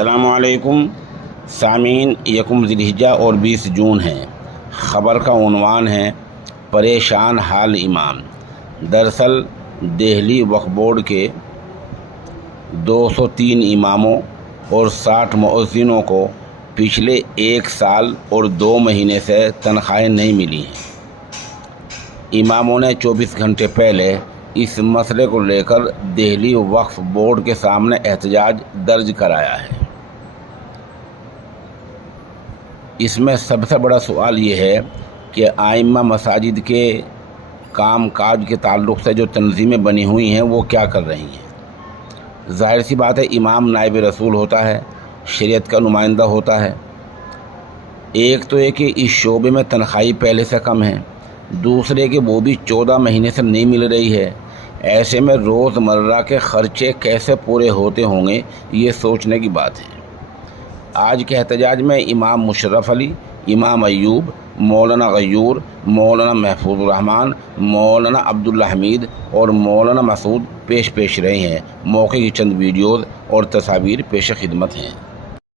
السلام علیکم سامعین، یکم ذوالحجہ اور 20 جون ہے۔ خبر کا عنوان ہے پریشان حال امام۔ دراصل دہلی وقف بورڈ کے 203 اماموں اور 60 مؤذنوں کو پچھلے 1 سال اور 2 مہینے سے تنخواہیں نہیں ملی ہیں۔ اماموں نے 24 گھنٹے پہلے اس مسئلے کو لے کر دہلی وقف بورڈ کے سامنے احتجاج درج کرایا ہے۔ اس میں سب سے بڑا سوال یہ ہے کہ ائمہ مساجد کے کام کاج کے تعلق سے جو تنظیمیں بنی ہوئی ہیں وہ کیا کر رہی ہیں۔ ظاہر سی بات ہے، امام نائب رسول ہوتا ہے، شریعت کا نمائندہ ہوتا ہے۔ ایک تو یہ کہ اس شعبے میں تنخواہی پہلے سے کم ہے، دوسرے کہ وہ بھی 14 مہینے سے نہیں مل رہی ہے۔ ایسے میں روز مرہ کے خرچے کیسے پورے ہوتے ہوں گے، یہ سوچنے کی بات ہے۔ آج کے احتجاج میں امام مشرف علی، امام ایوب، مولانا غیور، مولانا محفوظ الرحمان، مولانا عبداللہ حمید اور مولانا مسعود پیش رہے ہیں۔ موقع کی چند ویڈیوز اور تصاویر پیش خدمت ہیں۔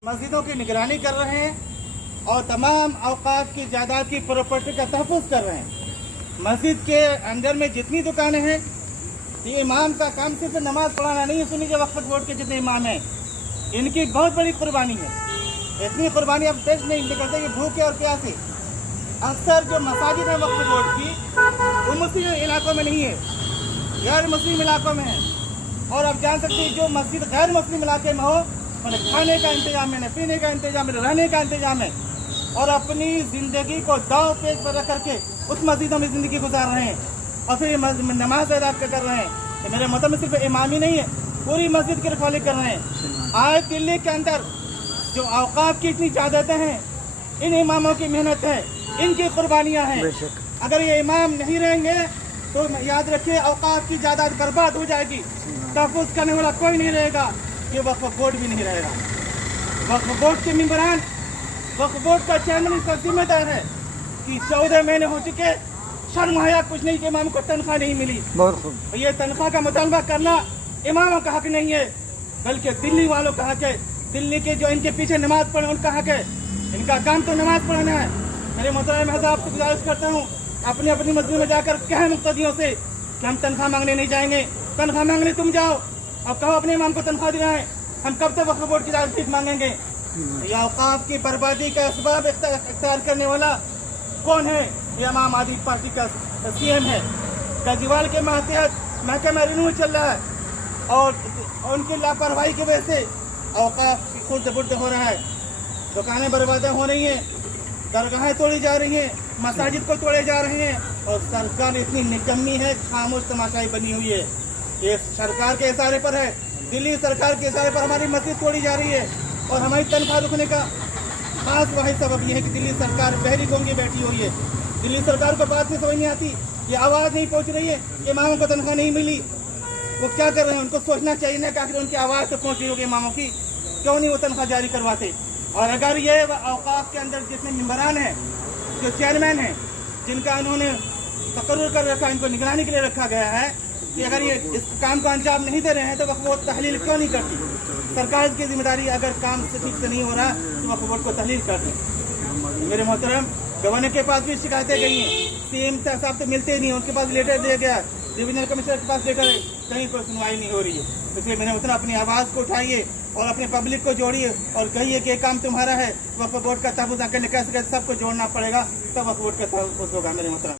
مسجدوں کی نگرانی کر رہے ہیں اور تمام اوقاف کی جائیداد کی پراپرٹی کا تحفظ کر رہے ہیں۔ مسجد کے اندر میں جتنی دکانیں ہیں، یہ امام کا کام صرف نماز پڑھانا نہیں ہے۔ سنیے، وقف بورڈ کے جتنے امام ہیں، ان کی بہت بڑی قربانی ہے۔ اتنی قربانی اب پیش نہیں نکلتے کہ بھوکے اور پیاسے۔ اکثر جو مساجد ہیں وقف بورڈ کی، وہ مسلم علاقوں میں نہیں ہے، غیر مسلم علاقوں میں ہے۔ اور آپ جان سکتے ہیں جو مسجد غیر مسلم علاقے میں ہو، انہیں کھانے کا انتظام ہے، نہ پینے کا انتظام ہے، رہنے کا انتظام ہے، اور اپنی زندگی کو داؤ پیچ پر رکھ کر کے اس مسجدوں میں زندگی گزار رہے ہیں اور پھر نماز ادا کر رہے ہیں۔ کہ میرے مطلب صرف امام ہی نہیں ہے، پوری مسجد کی رکھوالی کر رہے ہیں۔ آج دلی کے اندر جو اوقاف کی اتنی جائیدادیں ہیں، ان اماموں کی محنت ہے، ان کی قربانیاں ہیں۔ اگر یہ امام نہیں رہیں گے تو یاد رکھیے اوقاف کی جائیداد برباد ہو جائے گی، تحفظ کرنے والا کوئی نہیں رہے گا، یہ وقف بورڈ بھی نہیں رہے گا۔ وقف بورڈ کے ممبران، وقف بورڈ کا چیئرمین اس کا ذمہ دار ہے کہ 14 مہینے ہو چکے، شرم حیا کچھ نہیں کہ امام کو تنخواہ نہیں ملی۔ یہ تنخواہ کا مطالبہ کرنا اماموں کا حق نہیں ہے، بلکہ دلی والوں کا حق ہے۔ دلی کے جو ان کے پیچھے نماز پڑھیں ان کا حق ہے، ان کا کام تو نماز پڑھنا ہے۔ میرے محترم حضرات سے گزارش کرتا ہوں، اپنی اپنی مسجد میں جا کر کہیں مقتدیوں سے کہ ہم تنخواہ مانگنے نہیں جائیں گے۔ تنخواہ مانگنے تم جاؤ، اب کہو اپنے امام کو تنخواہ دلائیں، ہم کب تک وقف بورڈ کی تعریف مانگیں گے؟ یہ اوقاف کی بربادی کا اسباب اختیار کرنے والا کون ہے؟ یہ امام عادی پارٹی کا CM ہے۔ کیجریوال کے ماتحت محکمہ رینیو چل رہا ہے اور ان کی لاپرواہی کی وجہ سے اوقاف خرد برد ہو رہا ہے، دکانیں برباد ہو رہی ہیں، درگاہیں توڑی جا رہی ہیں، مساجد کو توڑے جا رہے ہیں، اور سرکار اتنی نکمی ہے، خاموش تماشائی بنی ہوئی ہے۔ یہ سرکار کے اشارے پر ہے، دلی سرکار کے اشارے پر ہماری مسجد توڑی جا رہی ہے، اور ہماری تنخواہ رکنے کا خاص واحد سبب یہ ہے کہ دلی سرکار بہری گونگی بیٹھی ہوئی ہے۔ دلی سرکار کو بات نہیں سمجھ نہیں آتی، یہ آواز نہیں پہنچ رہی ہے کہ اماموں کو تنخواہ نہیں ملی، وہ کیا کر رہے ہیں؟ ان کو سوچنا چاہیے نا کہ آخر ان کی آواز تو پہنچ رہی ہوگی اماموں کی، کیوں نہیں وہ تنخواہ جاری کرواتے؟ اور اگر یہ اوقاف کے اندر جتنے ممبران ہیں، جو چیئرمین ہیں، جن کا انہوں نے تقرر کر رکھا، ان کو نگرانی کے لیے رکھا گیا ہے، کہ اگر یہ اس کام کو انجام نہیں دے رہے ہیں تو وقف بورڈ تحلیل کیوں نہیں کرتی؟ سرکار کی ذمہ داری، اگر کام ٹھیک سے نہیں ہو رہا تو وقف بورڈ کو تحلیل کر دیں۔ میرے محترم، گورنر کے پاس بھی شکایتیں گئی ہیں، CM صاحب تو ملتے نہیں ہیں، ان کے پاس لیٹر دیا گیا، ڈویژنل کمشنر کے پاس لیٹر ہے، کہیں کوئی سنوائی نہیں ہو رہی ہے۔ اس لیے میرے محترم اپنی آواز کو اٹھائیے اور اپنے پبلک کو جوڑیے اور کہیے کہ یہ کام تمہارا ہے، وقف بورڈ کا تحفظ کرنے کیسے سب کو جوڑنا پڑے گا، تب وقف بورڈ کا تحفظ ہوگا۔ میرے محترم